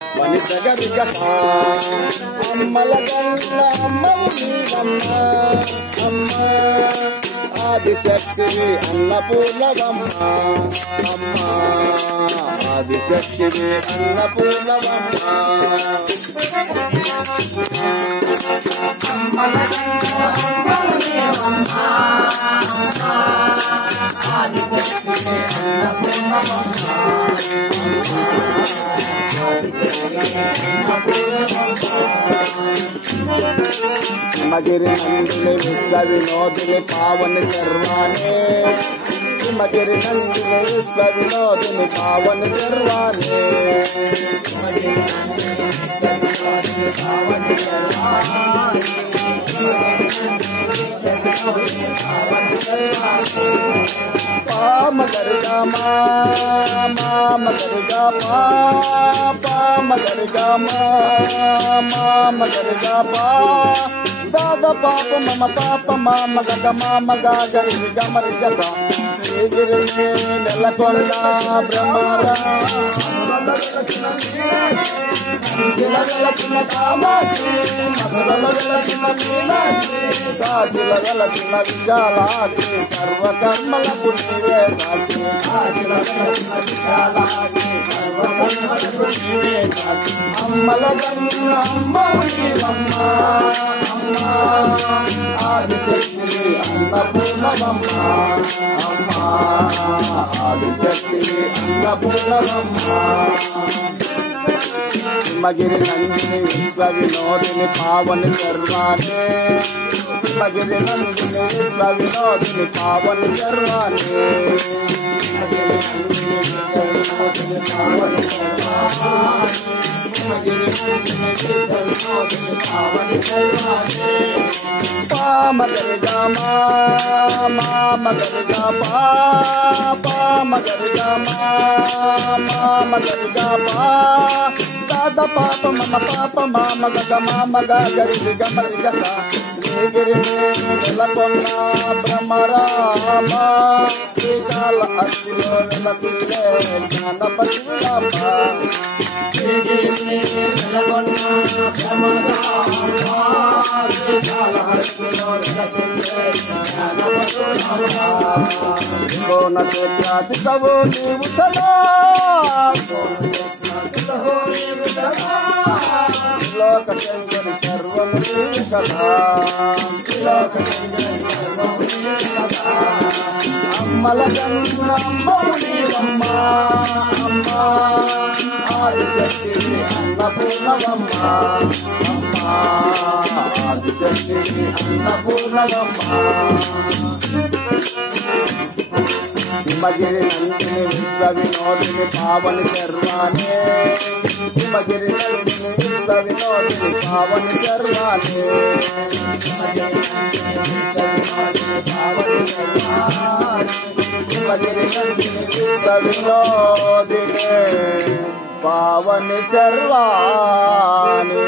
వనిత గరిక అమ్మల గల్ల అమ్మవు నీవమ్మ అమ్మ ఆదిశక్తివి అన్నపూర్ణవమ్మ అమ్మ ఆదిశక్తివి అన్నపూర్ణవమ్మ అమ్మల గల్ల అమ్మవు నీవమ్మ ఆదిశక్తివి అన్నపూర్ణవమ్మ हिमगिरि नंदिनि विश्व विनोदिनि पावन सर्वाणे हिमगिरि नंदिनि विश्व विनोदिनि पावन सर्वाणे मगर गा मा मगर गा पा मगर गा मा मगर गा पा दादा पाप मम पाप माम गग माम गागरि गमरि गसा गिरि नेलకొండ బ్రహ్మరా జిలగలచిన కామాక్షి మధురగలచిన మీనాక్షి జిలగలచిన విశాలాక్షి సర్వకర్మల పుణ్యవే సాక్షి జిలగలచిన విశాలాక్షి సర్వకర్మల పుణ్యవే సాక్షి అమ్మల గన్న అమ్మవి అమ్మ అమ్మ ఆదిశక్తి అన్నపూర్ణవమ్మ అమ్మ ఆదిశక్తి అన్నపూర్ణవమ్మ हिमगिरि नंदिनि विश्व विनोदिनि पावन सर्वाणे हिमगिरि नंदिनि विश्व विनोदिनि पावन सर्वाणे हिमगिरि नंदिनि विश्व विनोदिनि पावन सर्वाणे हिमगिरि नंदिनि विश्व विनोदिनि पावन सर्वाणे मगर गा मा मगर गा पा मगर गा मा मगर गा पा दादा पाप मम पाप माम गग माम गागरि गमरि गसा गिरि नेलకొండ బ్రహ్మరామ శ్రీకాళ అస్తిలో నెలకొండే జ్ఞానపతి రామ గిరి నేలకొండ బ్రహ్మరామ శ్రీకాళ అస్తిలో నెలకొండే జ్ఞానపతి రామ కోన సత్యాది కవో నీవు సదా లోకచంద్రుని సర్వము కదా అమ్మల గన్న అమ్మవు నీవమ్మ అమ్మ ఆదిశక్తి అన్నపూర్ణవమ్మ అమ్మ ఆదిశక్తి అన్నపూర్ణవమ్మ हिमगिरि नंदिनि विश्व विनोदिनि पावन सर्वाणे हिमगिरि नंदिनि विश्व विनोदिनि पावन सर्वाणे हिमगिरि नंदिनि विश्व विनोदिनि पावन सर्वाणे